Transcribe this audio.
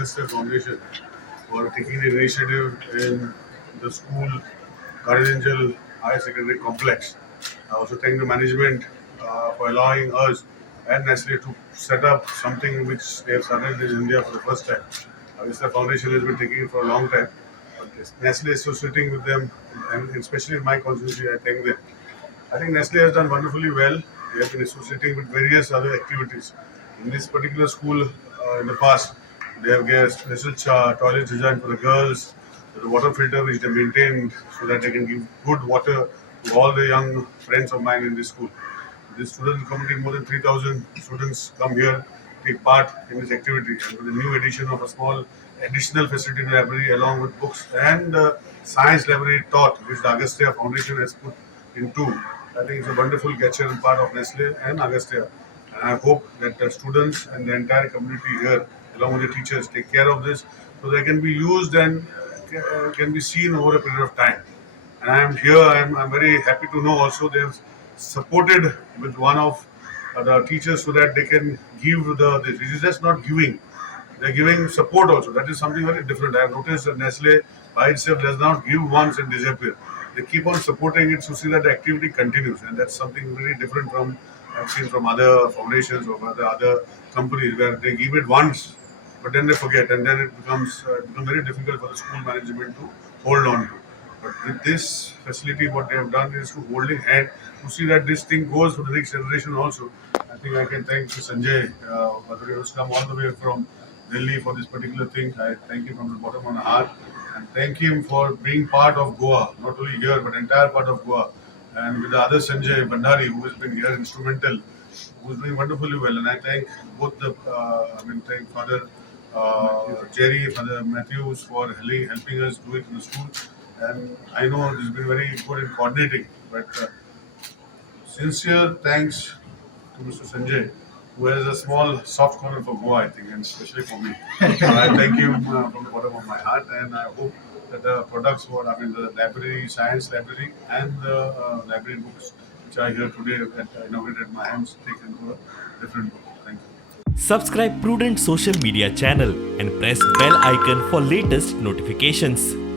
Agastya Foundation for taking the initiative in the school Garden Higher Secondary Complex. I also thank the management for allowing us and Nestle to set up something which they have started in India for the first time. Agastya Foundation has been taking it for a long time. But Nestle is associating with them, and especially in my constituency, I thank them. I think Nestle has done wonderfully well. They have been associating with various other activities. In this particular school, in the past, they have got special toilets designed for the girls, the water filter which they maintained so that they can give good water to all the young friends of mine in this school. This student community, more than 3,000 students come here, take part in this activity. And with the new addition of a small additional facility in the library, along with books and science library taught, which the Agastya Foundation has put into, I think it's a wonderful gesture and part of Nestle and Agastya. And I hope that the students and the entire community here, along with the teachers, take care of this so they can be used and can be seen over a period of time. And I am here. I'm very happy to know also they have supported with one of the teachers so that they can give the. This is just not giving; they're giving support also. That is something very different. I have noticed that Nestle by itself does not give once and disappear. They keep on supporting it to see that the activity continues, and that's something very different from I've seen from other foundations or other companies where they give it once, but then they forget, and then it becomes very difficult for the school management to hold on to. But with this facility, what they have done is to hold in hand to see that this thing goes for the next generation also. I think I can thank Sanjay, who's come all the way from Delhi for this particular thing. I thank him from the bottom of my heart and thank him for being part of Goa, not only here but entire part of Goa. And with the other Sanjay Bandari, who has been here instrumental, who is doing wonderfully well. And I thank both thank Father Jerry, Father Matthews for helping us do it in the school. And I know this has been very good in coordinating. But sincere thanks to Mr. Sanjay, who has a small soft corner for Goa, I think, and especially for me. I thank him from the bottom of my heart, and I hope that the products, the library, science library, and the library books, which are here today at Inaugurated, my hands take into a different book. Thank you. Subscribe Prudent social media channel and press bell icon for latest notifications.